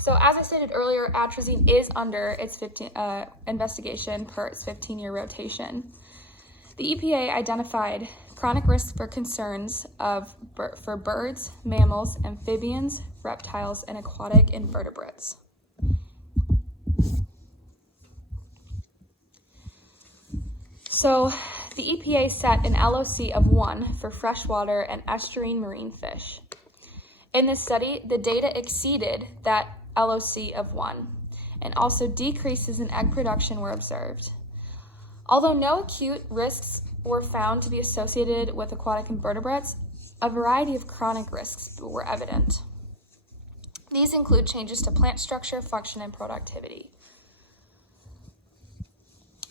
So as I stated earlier, atrazine is under its investigation per its 15-year rotation. The EPA identified chronic risks for concerns for birds, mammals, amphibians, reptiles, and aquatic invertebrates. So the EPA set an LOC of 1 for freshwater and estuarine marine fish. In this study, the data exceeded that LOC of 1, and also decreases in egg production were observed. Although no acute risks were found to be associated with aquatic invertebrates, a variety of chronic risks were evident. These include changes to plant structure, function, and productivity.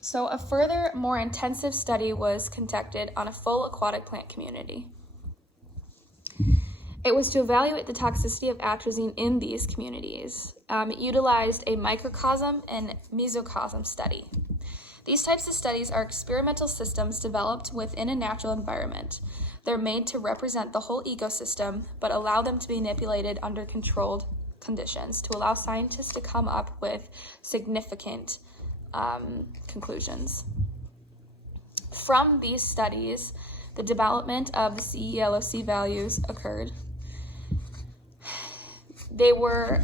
So a further, more intensive study was conducted on a full aquatic plant community. It was to evaluate the toxicity of atrazine in these communities. It utilized a microcosm and mesocosm study. These types of studies are experimental systems developed within a natural environment. They're made to represent the whole ecosystem, but allow them to be manipulated under controlled conditions to allow scientists to come up with significant conclusions. From these studies, the development of the CELOC values occurred. They were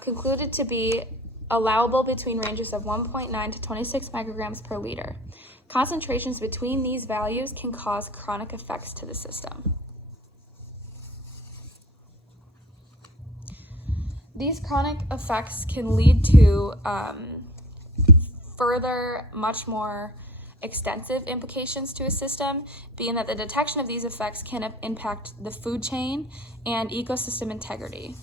concluded to be allowable between ranges of 1.9 to 26 micrograms per liter. Concentrations between these values can cause chronic effects to the system. These chronic effects can lead to further, much more extensive implications to a system, being that the detection of these effects can impact the food chain and ecosystem integrity.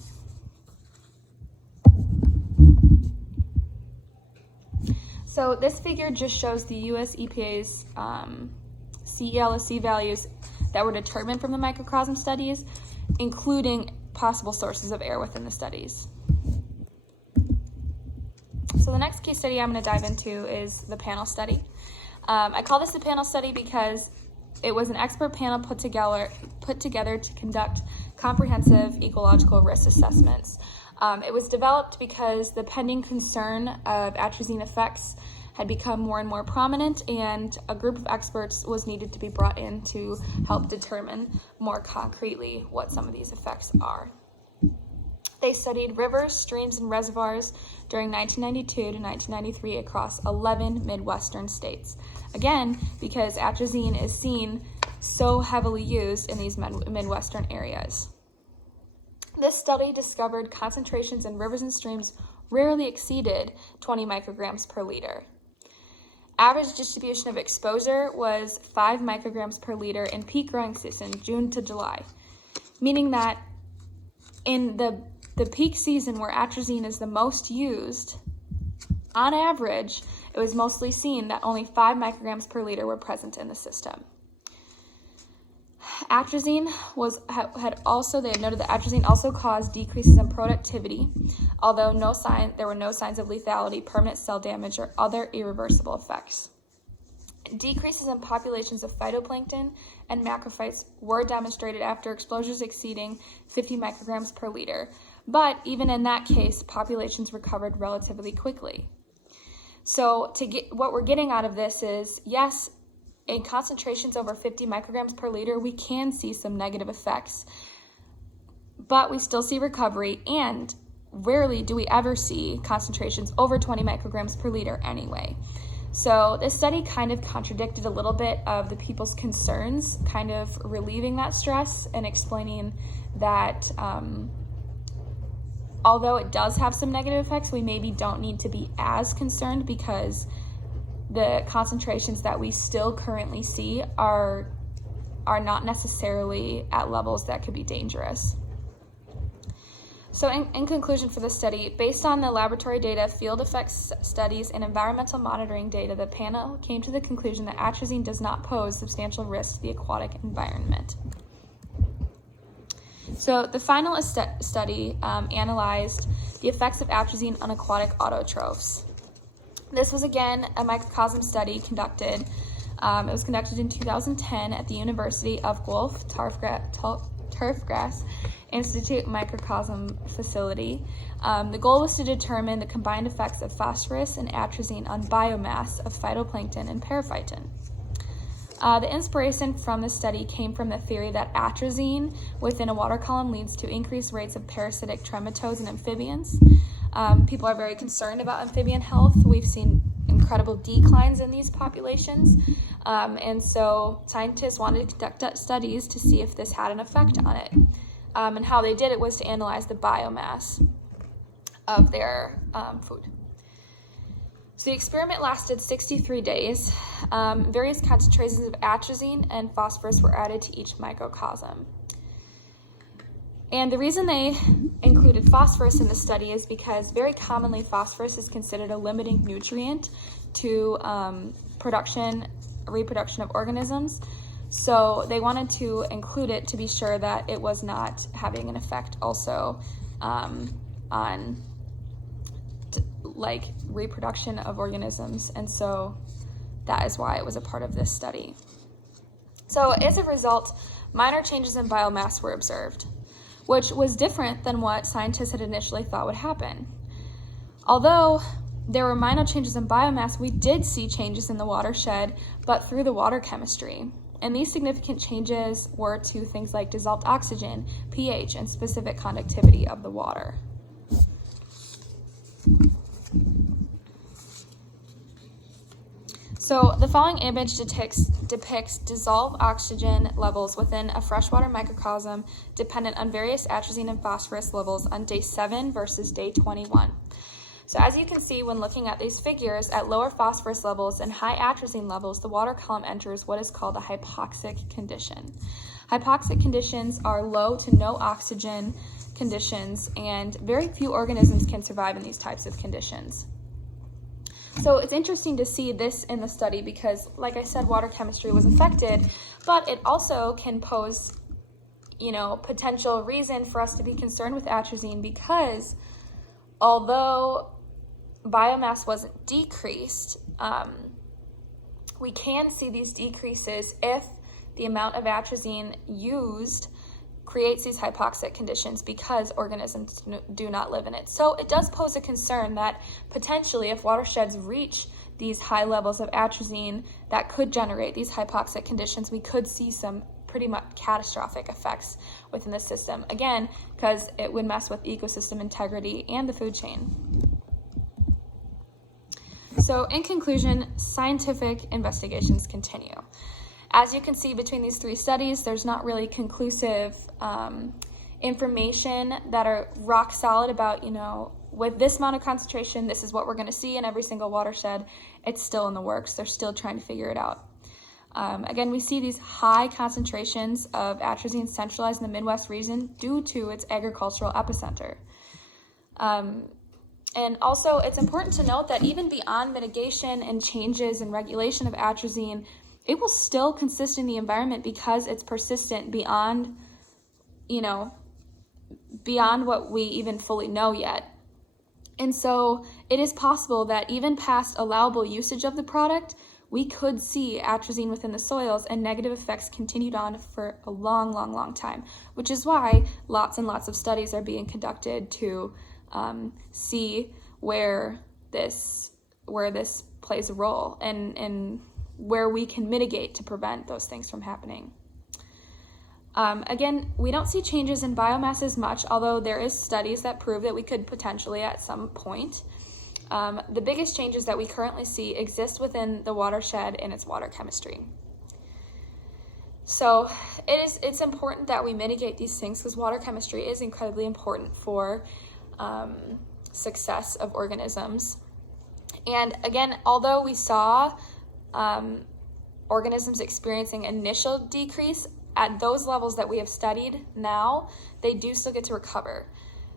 So this figure just shows the US EPA's CELOC values that were determined from the microcosm studies, including possible sources of air within the studies. So the next case study I'm going to dive into is the panel study. I call this the panel study because it was an expert panel put together to conduct comprehensive ecological risk assessments. It was developed because the pending concern of atrazine effects had become more and more prominent, and a group of experts was needed to be brought in to help determine more concretely what some of these effects are. They studied rivers, streams, and reservoirs during 1992 to 1993 across 11 Midwestern states. Again, because atrazine is seen so heavily used in these Midwestern areas. This study discovered concentrations in rivers and streams rarely exceeded 20 micrograms per liter. Average distribution of exposure was 5 micrograms per liter in peak growing season, June to July, meaning that in the peak season where atrazine is the most used, on average, it was mostly seen that only 5 micrograms per liter were present in the system. Atrazine they had noted that atrazine also caused decreases in productivity, although there were no signs of lethality, permanent cell damage, or other irreversible effects. Decreases in populations of phytoplankton and macrophytes were demonstrated after exposures exceeding 50 micrograms per liter, but even in that case, populations recovered relatively quickly. So what we're getting out of this is, yes, in concentrations over 50 micrograms per liter, we can see some negative effects, but we still see recovery, and rarely do we ever see concentrations over 20 micrograms per liter anyway. So this study kind of contradicted a little bit of the people's concerns, kind of relieving that stress and explaining that although it does have some negative effects, we maybe don't need to be as concerned because the concentrations that we still currently see are not necessarily at levels that could be dangerous. So in conclusion for this study, based on the laboratory data, field effects studies, and environmental monitoring data, the panel came to the conclusion that atrazine does not pose substantial risk to the aquatic environment. So the final study analyzed the effects of atrazine on aquatic autotrophs. This was again a microcosm study conducted. It was conducted in 2010 at the University of Guelph, Turfgrass Institute Microcosm Facility. The goal was to determine the combined effects of phosphorus and atrazine on biomass of phytoplankton and periphyton. The inspiration from the study came from the theory that atrazine within a water column leads to increased rates of parasitic trematodes in amphibians. People are very concerned about amphibian health. We've seen incredible declines in these populations, and so scientists wanted to conduct studies to see if this had an effect on it. And how they did it was to analyze the biomass of their food. So the experiment lasted 63 days. Various concentrations of atrazine and phosphorus were added to each microcosm. And the reason they included phosphorus in the study is because very commonly phosphorus is considered a limiting nutrient to reproduction of organisms. So they wanted to include it to be sure that it was not having an effect also on reproduction of organisms, and so that is why it was a part of this study. So as a result, minor changes in biomass were observed, which was different than what scientists had initially thought would happen. Although there were minor changes in biomass, we did see changes in the watershed, but through the water chemistry. And these significant changes were to things like dissolved oxygen, pH, and specific conductivity of the water. So the following image depicts dissolved oxygen levels within a freshwater microcosm dependent on various atrazine and phosphorus levels on day 7 versus day 21. So as you can see when looking at these figures, at lower phosphorus levels and high atrazine levels, the water column enters what is called a hypoxic condition. Hypoxic conditions are low to no oxygen conditions, and very few organisms can survive in these types of conditions. So it's interesting to see this in the study because, like I said, water chemistry was affected, but it also can pose, potential reason for us to be concerned with atrazine because although biomass wasn't decreased, we can see these decreases if the amount of atrazine used creates these hypoxic conditions because organisms do not live in it. So it does pose a concern that potentially if watersheds reach these high levels of atrazine that could generate these hypoxic conditions, we could see some pretty much catastrophic effects within the system. Again, because it would mess with ecosystem integrity and the food chain. So in conclusion, scientific investigations continue. As you can see between these 3 studies, there's not really conclusive information that are rock solid about, with this amount of concentration, this is what we're going to see in every single watershed. It's still in the works. They're still trying to figure it out. Again, we see these high concentrations of atrazine centralized in the Midwest region due to its agricultural epicenter. And also, it's important to note that even beyond mitigation and changes in regulation of atrazine, it will still consist in the environment because it's persistent beyond what we even fully know yet. And so it is possible that even past allowable usage of the product, we could see atrazine within the soils and negative effects continued on for a long, long, long time, which is why lots and lots of studies are being conducted to see where this plays a role and where we can mitigate to prevent those things from happening. Again, we don't see changes in biomass as much, although there is studies that prove that we could potentially at some point. The biggest changes that we currently see exist within the watershed and its water chemistry. So it's important that we mitigate these things because water chemistry is incredibly important for success of organisms. And again, although we saw organisms experiencing initial decrease at those levels that we have studied now, they do still get to recover.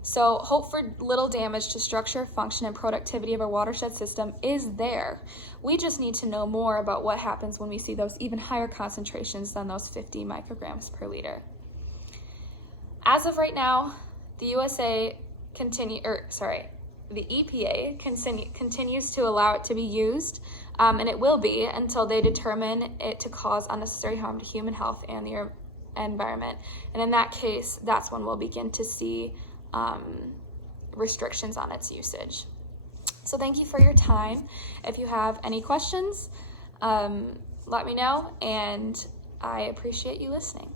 So hope for little damage to structure, function, and productivity of our watershed system is there. We just need to know more about what happens when we see those even higher concentrations than those 50 micrograms per liter. As of right now, the EPA continues to allow it to be used, and it will be until they determine it to cause unnecessary harm to human health and the environment. And in that case, that's when we'll begin to see restrictions on its usage. So thank you for your time. If you have any questions, let me know, and I appreciate you listening.